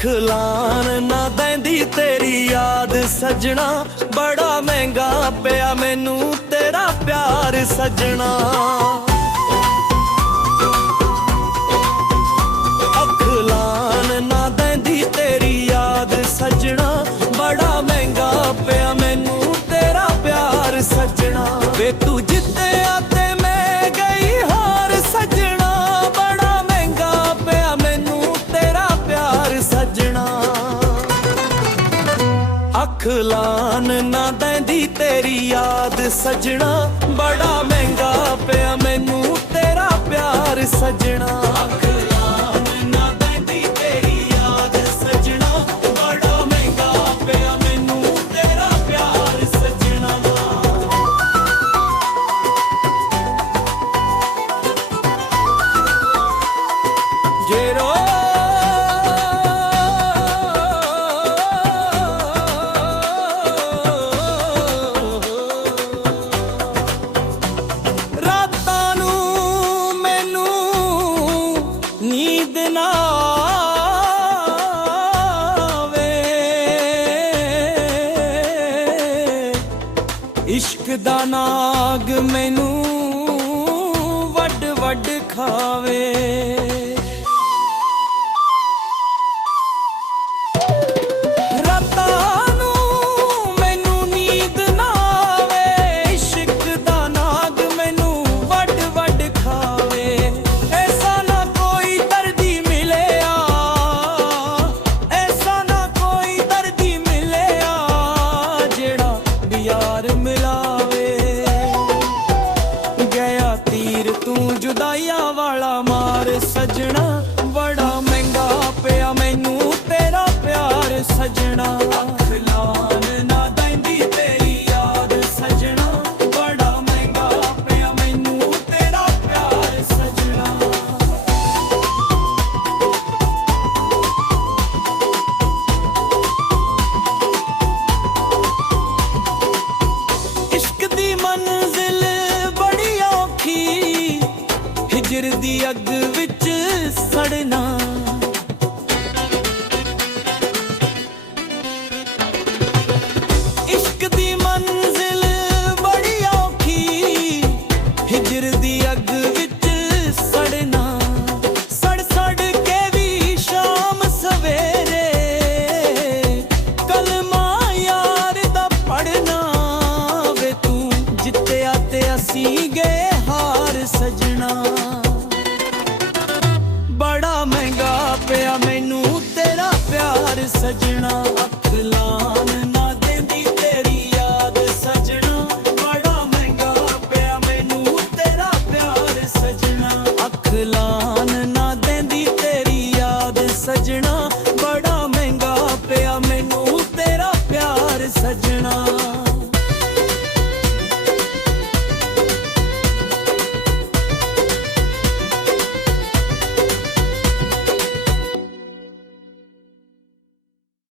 ਅੱਖ ਲਾਣ ਨਾ ਦੇਂਦੀ ਤੇਰੀ ਯਾਦ ਸਜਣਾ, ਬੜਾ ਮਹਿੰਗਾ ਪਿਆ ਮੈਨੂੰ ਤੇਰਾ ਪਿਆਰ ਸਜਣਾ। ਅੱਖ ਲਾਣ ਨਾ ਦੇਂਦੀ ਤੇਰੀ ਯਾਦ ਸਜਣਾ, ਬੜਾ ਮਹਿੰਗਾ ਪਿਆ ਮੈਨੂੰ ਤੇਰਾ ਪਿਆਰ ਸਜਣਾ। ਵੇ ਤੂੰ ਜਿੱਤਿਆ ਤੇ ਮੈਂ ਗਈ ਹਾਰ ਸਜਣਾ, ਬੜਾ ਮਹਿੰਗਾ ਪਿਆ ਮੈਨੂੰ ਤੇਰਾ ਪਿਆਰ ਸਜਣਾ। ਅੱਖ ਲਾਣ ਨਾ ਦੇਂਦੀ ਤੇਰੀ ਯਾਦ ਸਜਣਾ, ਬੜਾ ਮਹਿੰਗਾ ਪਿਆ ਮੈਨੂੰ ਤੇਰਾ ਪਿਆਰ ਸਜਣਾ। ਅੱਖ ਲਾਣ ਨਾ ਦੇਂਦੀ ਤੇਰੀ ਯਾਦ ਸਜਣਾ, ਬੜਾ ਮਹਿੰਗਾ ਪਿਆ ਮੈਨੂੰ ਤੇਰਾ ਪਿਆਰ ਸਜਣਾ। ਜੇਰੋ ਰਾਤਾਂ ਨੂੰ ਮੈਨੂੰ ਨੀਂਦ ਨਾ ਆਵੇ, ਇਸ਼ਕ ਦਾ ਨਾਗ ਮੈਨੂੰ ਵੱਡ ਵੱਡ ਖਾਵੇ। ਰਾਤਾਂ ਨੂੰ ਮੈਨੂੰ ਨੀਂਦ ਨਾ ਆਵੇ, ਇਸ਼ਕ ਦਾ ਨਾਗ ਮੈਨੂੰ ਵੱਡ ਵੱਡ ਖਾਵੇ। ਐਸਾ ਨਾ ਕੋਈ ਦਰਦੀ ਮਿਲਿਆ, ਐਸਾ ਨਾ ਕੋਈ ਦਰਦੀ ਮਿਲਿਆ, ਜਿਹੜਾ ਯਾਰ ਮਿਲਾਵੇ। ਗਿਆ ਤੀਰ ਤੂੰ ਜੁਦਾਈਆਂ ਵਾਲਾ ਮਾਰ ਸਜਣਾ, ਬੜਾ ਮਹਿੰਗਾ ਪਿਆ ਮੈਨੂੰ ਤੇਰਾ ਪਿਆਰ ਸਜਣਾ।